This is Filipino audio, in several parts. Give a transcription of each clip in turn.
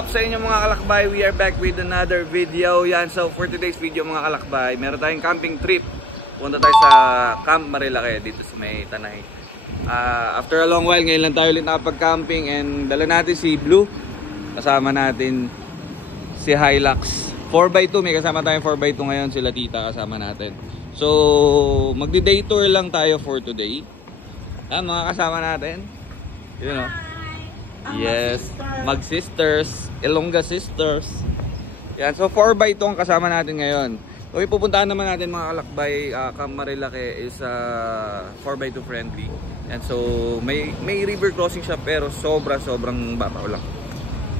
up sa inyo mga kalakbay? We are back with another video. Yan, so for today's video mga kalakbay, meron tayong camping trip. Punta tayo sa Camp Marilake dito sa may Tanay. After a long while, ngayon lang tayo ulit nakapag-camping and dala natin si Blue. Kasama natin si Hilux. 4x2, may kasama tayong 4x2 ngayon, sila tita kasama natin. So, magdi-day tour lang tayo for today. Mga kasama natin. You know. Yes, mag-sisters, Ilongga sisters. Yan, so 4x2 ang kasama natin ngayon. So ipupuntahan naman natin mga kalakbay, Camp Marilake is 4x2 friendly. And so may river crossing siya pero sobrang babaw lang.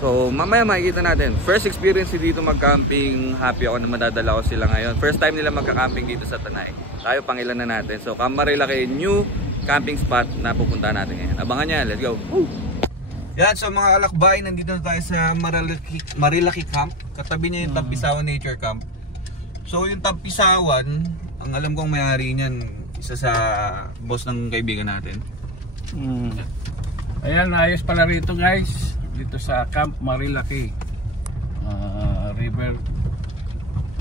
So mamaya makikita natin. First experience dito mag-camping, happy ako na madadala ko sila ngayon. First time nila magka-camping dito sa Tanay. Tayo pangilan na natin. So Camp Marilake, new camping spot na pupuntahan natin ngayon. Abangan niya, let's go. Woo! Yan, so mga kalakbay, nandito na tayo sa Marilake Camp. Katabi niya yung Tampisawan Nature Camp. So yung Tampisawan, ang alam kong may-ari niyan, isa sa boss ng kaibigan natin. Ayan, ayos pala rito guys. Dito sa Camp Marilake River.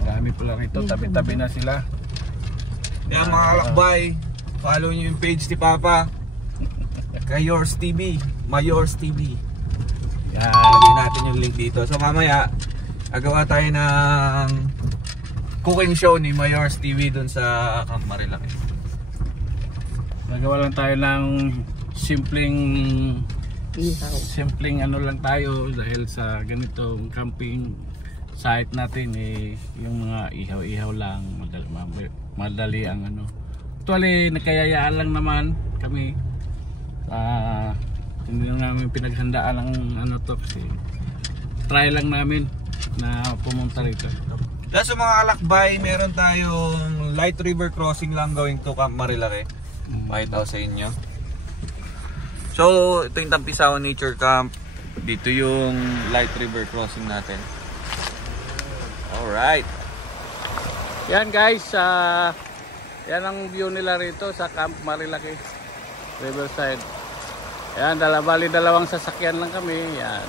Marami pala rito, tabi-tabi na sila. Yan mga kalakbay, follow niyo yung page ni Papa. Mayors TV, Mayors TV. Yan, lagyan natin yung link dito. So mamaya, gagawa tayo ng cooking show ni Mayors TV dun sa Camp Marilake. Nagawa lang tayo ng simpleng ano lang tayo dahil sa ganitong camping site natin yung mga ihaw-ihaw lang, madali ang ano. Actually, nakayayaan lang naman kami. Hindi namin pinaghandaan ang ano to kasi try lang namin na pumunta rito. Sa mga kalakbay, meron tayong light river crossing lang going to Camp Marilake. Pakita ko sa inyo. So ito yung Tampisawan Nature Camp. Dito yung light river crossing natin. Alright. Yan guys, yan ang view nila rito sa Camp Marilake Riverside. Yan, bali dalawang sasakyan lang kami. Yan.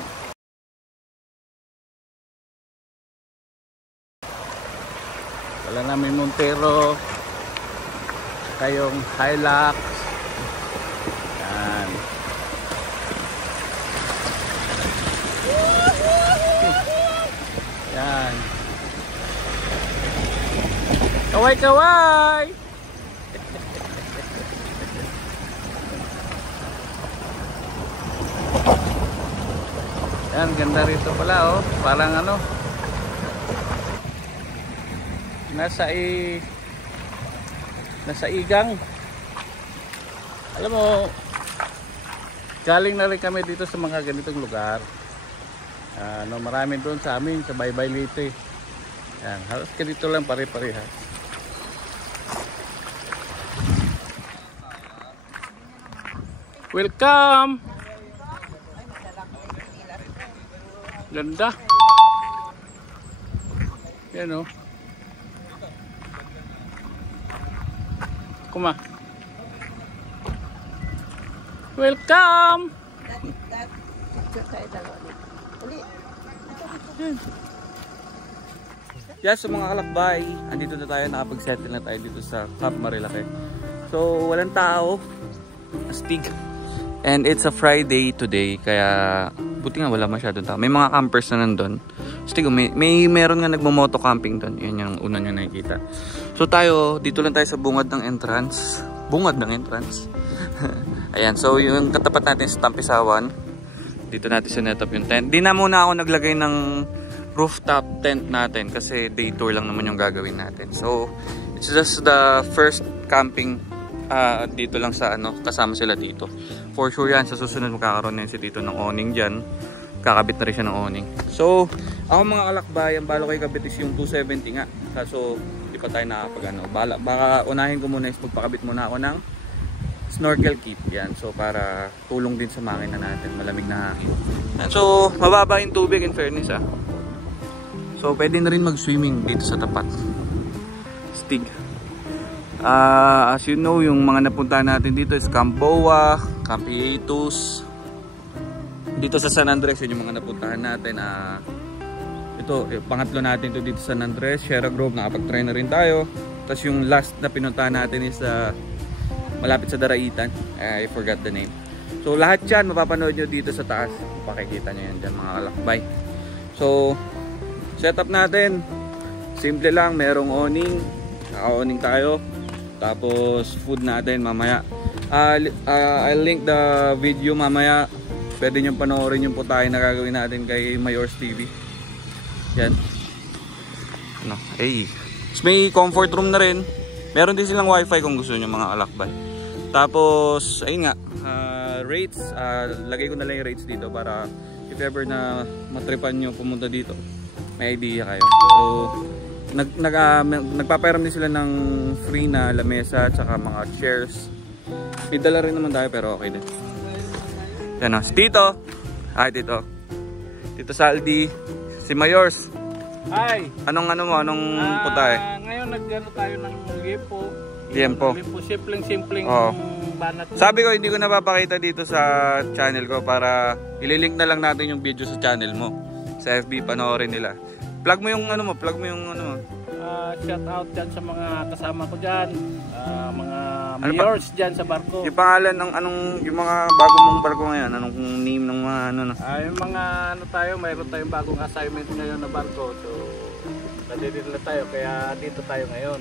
Wala namin Montero. Kayong Hilux. Yan. Yan. Kaway-kaway! Yan, ganda rito pala oh. Parang ano, nasa igang. Alam mo, galing na rin kami dito sa mga ganitong lugar. Marami doon sa amin sa Baybay Leyte. Yan, halos ganito lang pare-parehas. Welcome. Ganda. Yan o. Kuma. Welcome. Yes, so mga kalakbay, andito na tayo, nakapag-settle na tayo dito sa Camp Marilake. So walang tao, astig. And it's a Friday today, kaya buti nga wala masyadong tao. May mga campers na nandun. Astig, meron nga nagmo-moto camping doon. Yan yung una nyo nakikita. So tayo, dito lang tayo sa bungad ng entrance. Bungad ng entrance. Ayan, so yung katapat natin sa Tampisawan, dito natin sinet up yung tent. Di na muna ako naglagay ng rooftop tent natin kasi day tour lang naman yung gagawin natin. So it's just the first camping dito lang sa ano, kasama sila dito. For sure yan, sa susunod magkakaroon na si dito ng awning dyan. Kakabit na rin siya ng awning. So ako mga kalakbay, ang balo kay kabit is yung 270 nga. So di pa tayo nakapag ano. Baka unahin ko muna is magpakabit muna ako ng snorkel kit. Yan, so para tulong din sa makina natin, malamig na hangin. So mababa yung tubig in fairness ah. So pwede na rin mag-swimming dito sa tapat. Stig. As you know, yung mga napunta natin dito is Camp Boa, Camp Hiatus, dito sa San Andres, yun yung mga napuntahan natin. Ito, pangatlo natin to dito sa San Andres, Sierra Grove, nakapag-try na rin tayo. Tapos yung last na pinuntahan natin is malapit sa Daraitan. I forgot the name. So lahat yan mapapanood nyo dito sa taas. Pakikita nyo yan dyan mga kalakbay. So setup natin, simple lang, merong awning. Naka-awning tayo. Tapos food natin mamaya. I'll link the video mamaya. Pwede nyo panoorin yung putahe na gagawin natin kay Mayors TV. Yan. Ano, hey. May comfort room na rin. Meron din silang wifi kung gusto nyo mga kalakbay. Tapos ayun nga, rates, lagay ko na lang yung rates dito para if ever na matripan nyo pumunta dito, may idea kayo. So nagpapayaram din sila ng free na lamesa at saka mga chairs. May dala rin naman tayo pero okay din. Yan o, si Tito. Hi Tito. Tito Saldi. Si Mayors. Hi! Anong putahe? Ngayon nagano tayo ng liempo. Liempo. Simpleng banat. Sabi ko hindi ko napapakita dito sa channel ko para ililink na lang natin yung video sa channel mo. Sa FB panoorin nila. Plug mo yung ano mo. Shout out dyan sa mga kasama ko dyan. Mga Ano mayors dyan sa barko. Yung pangalan ng yung mga bago mong barko ngayon, anong name ng mga ano na? Yung mga tayo, mayroon tayong bagong assignment ngayon na barko. So, nadidila tayo kaya dito tayo ngayon.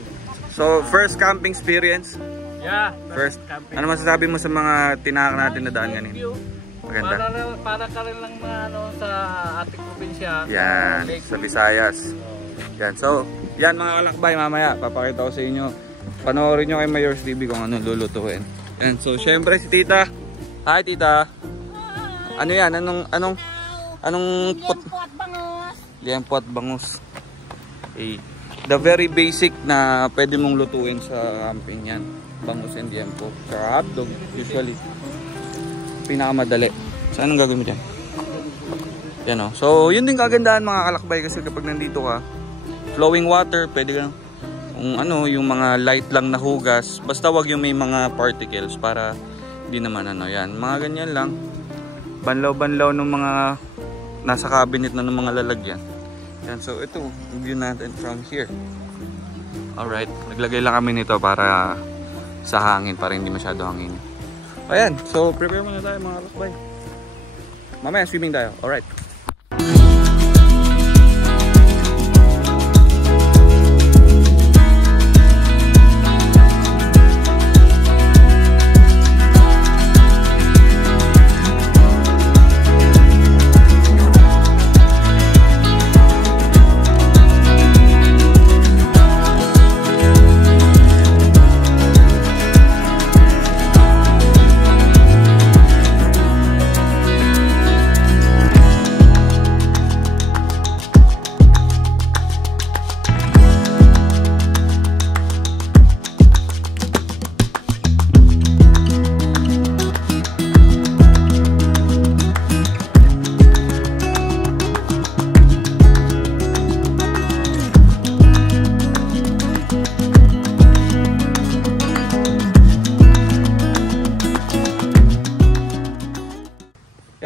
So, first camping experience? Yeah, First camping. Ano masasabi mo sa mga tinahak natin na daan ganun? Maganda. Para ka rin lang na sa ating probinsya. Yan, sa Visayas. Yan, so, yan mga kalakbay, mamaya papakita ko sa inyo. Panoorin nyo kay Mayors TV kung ano lulutuin. And so, syempre si Tita. Hi Tita. Ano yan? Anong Liempo at bangus. Liempo at bangus. Okay. The very basic na pwede mong lutuin sa camping yan. Bangus and liempo. Saka hotdog, usually. Pinakamadali. So, anong gagawin mo dyan? Yan o. So, yun din kagandahan mga kalakbay kasi kapag nandito ka, flowing water, pwede ka kung yung mga light lang na hugas, basta wag yung may mga particles para hindi naman yan. Mga ganyan lang. Banlaw-banlaw ng mga nasa cabinet na ng mga lalagyan. Yan, so ito, view natin from here. Alright, naglagay lang kami nito para sa hangin, para hindi masyado hangin. Ayan, so prepare muna tayo mga kalakbay. Mamaya swimming tayo, alright.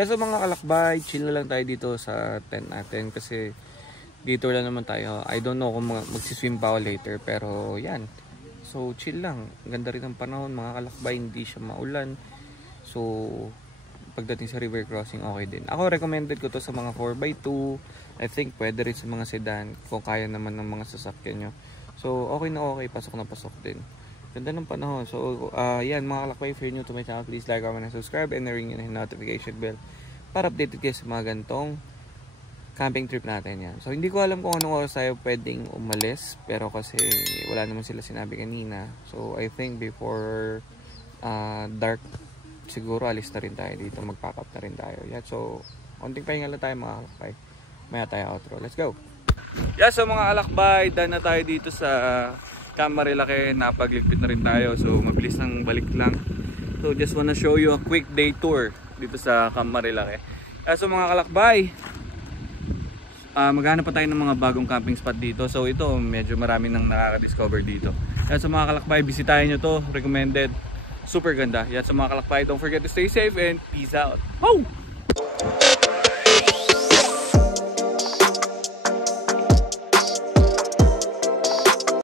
So mga kalakbay, chill na lang tayo dito sa tent natin kasi dito lang naman tayo. I don't know kung magsiswim pa ako later pero yan. So chill lang. Ganda rin ang panahon mga kalakbay, hindi siya maulan. So pagdating sa river crossing okay din. Ako recommended ko to sa mga 4x2. I think pwede rin sa mga sedan kung kaya naman ng mga sasakyan nyo. So okay na okay, pasok na pasok din. Ganda ng panahon. So, yan mga kalakbay, if you're new to my channel, please like, comment, and subscribe, and ring yung notification bell para updated kayo sa mga gantong camping trip natin yan. So, hindi ko alam kung anong oras tayo pwedeng umalis, pero kasi wala naman sila sinabi kanina. So, I think before dark, siguro alis na rin tayo dito, mag-pack up na rin tayo. Yeah, so, konting pahinga lang tayo mga kalakbay. Maya tayo outro. Let's go! Yeah, so mga kalakbay, done na tayo dito sa Camp Marilake, napagligpit na rin tayo. So mabilis nang balik lang. So just wanna show you a quick day tour dito sa Camp Marilake. So mga kalakbay, maghanap pa tayo ng mga bagong camping spot dito. So ito, medyo marami nang nakaka-discover dito. So mga kalakbay, bisitahin nyo to. Recommended. Super ganda. Yan sa mga kalakbay, don't forget to stay safe and peace out. Woo!